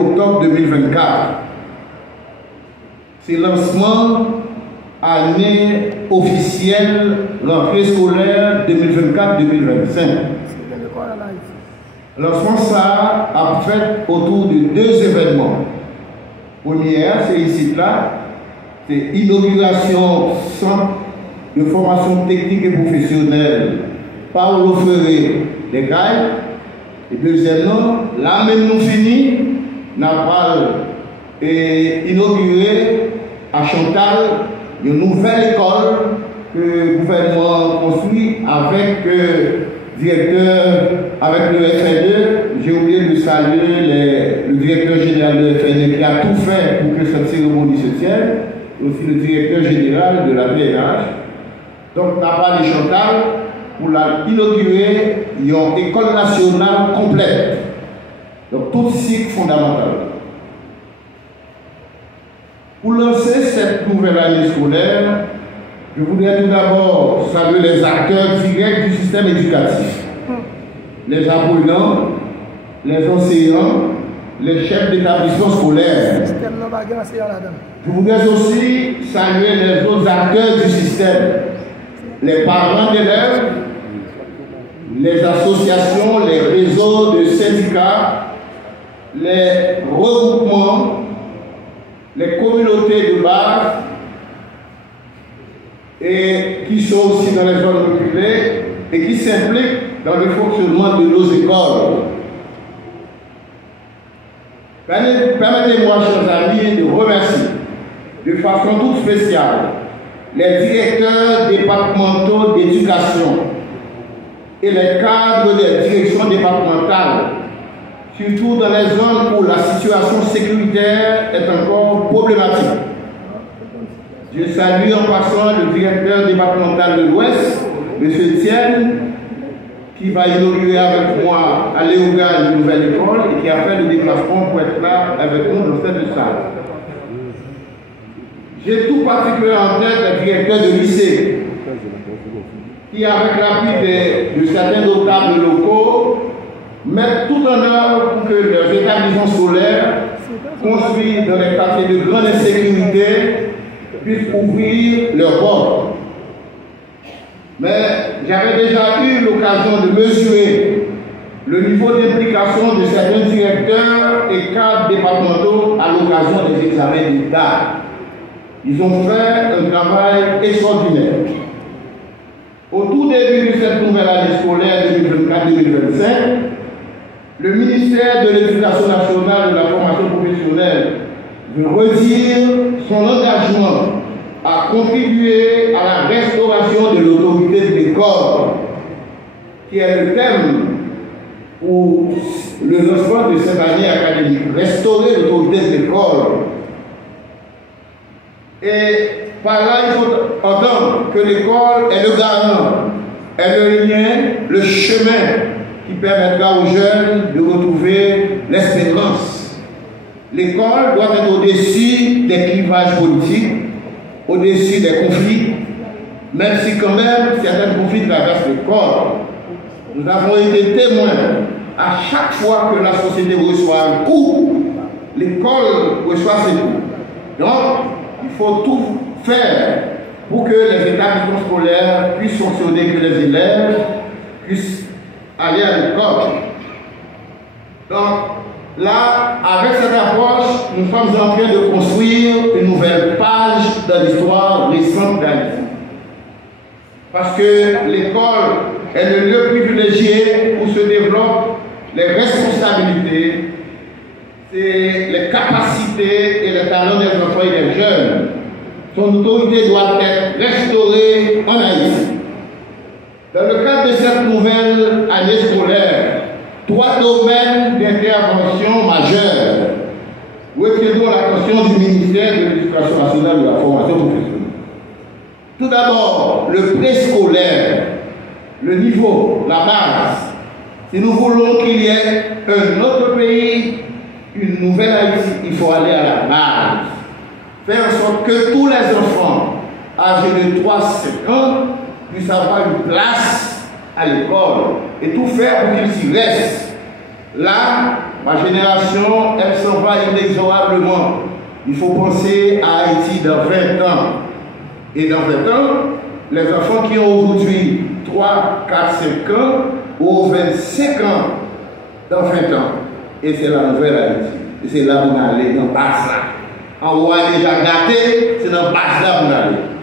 octobre 2024. C'est le lancement année officielle rentrée scolaire 2024-2025. Le lancement ça a fait autour de deux événements. Première, c'est ici là, c'est inauguration centre de formation technique et professionnelle par l'offre des Gailles. Et deuxièmement, là même nous fini, n'a pas inauguré à Chantal une nouvelle école que le gouvernement construit avec directeur, avec le FNE. J'ai oublié de saluer le directeur général de FNE qui a tout fait pour que cette cérémonie se tienne, et aussi le directeur général de la PNH. Donc, n'a pas de Chantal pour inaugurer une école nationale complète. Donc, tout cycle fondamental. Pour lancer cette nouvelle année scolaire, je voudrais tout d'abord saluer les acteurs directs du système éducatif, les apprenants, les enseignants, les chefs d'établissement scolaire. Je voudrais aussi saluer les autres acteurs du système, les parents d'élèves, les associations, les réseaux de syndicats, les regroupements, les communautés de base et qui sont aussi dans les zones reculées et qui s'impliquent dans le fonctionnement de nos écoles. Permettez-moi, chers amis, de remercier de façon toute spéciale les directeurs départementaux d'éducation et les cadres des directions départementales, surtout dans les zones où la situation sécuritaire est encore problématique. Je salue en passant le directeur départemental de l'Ouest, M. Etienne, qui va inaugurer avec moi à Léogane une nouvelle école et qui a fait le déplacement pour être là avec nous dans cette salle. J'ai tout particulièrement en tête le directeur de lycée, qui avec l'appui de certains notables locaux, mettent tout en œuvre pour que leurs établissements scolaires construits dans les quartiers de grande insécurité puissent ouvrir leurs portes. Mais j'avais déjà eu l'occasion de mesurer le niveau d'implication de certains directeurs et cadres départementaux à l'occasion des examens d'État. Ils ont fait un travail extraordinaire. Au tout début de cette nouvelle année scolaire 2024-2025, le ministère de l'Éducation nationale et de la formation professionnelle veut redire son engagement à contribuer à la restauration de l'autorité de l'école, qui est le thème pour le lancement de cette année académique. Restaurer l'autorité de l'école. Et par là, il faut entendre que l'école est le garant, est le lien, le chemin qui permettra aux jeunes de retrouver l'espérance. L'école doit être au-dessus des clivages politiques, au-dessus des conflits, même si quand même certains conflits traversent l'école. Nous avons été témoins à chaque fois que la société reçoit un coup, l'école reçoit ses coups. Donc, il faut tout faire pour que les établissements scolaires puissent fonctionner, que les élèves puissent aller à l'école. Donc, là, avec cette approche, nous sommes en train de construire une nouvelle page dans l'histoire récente d'Haïti. Parce que l'école est le lieu privilégié où se développent les responsabilités, les capacités et les talents des enfants et des jeunes. Son autorité doit être restaurée en Haïti. Dans le cadre de cette nouvelle année scolaire, 3 domaines d'intervention majeurs retiendront l'attention du ministère de l'Éducation nationale et de la formation professionnelle. Tout d'abord, le préscolaire, le niveau, la base. Si nous voulons qu'il y ait un autre pays, une nouvelle Haïti, il faut aller à la base. Faire en sorte que tous les enfants âgés de 3-5 ans puissent avoir une place à l'école et tout faire pour qu'ils s'y restent. Là, Ma génération, elle s'en va inexorablement. Il faut penser à Haïti dans 20 ans. Et dans 20 ans, les enfants qui ont aujourd'hui 3, 4, 5 ans ou 25 ans, dans 20 ans. Et c'est la nouvelle Haïti. Et c'est là où on allait, dans le bas là. En haut, on a déjà gâté, c'est dans le bas là où on allait.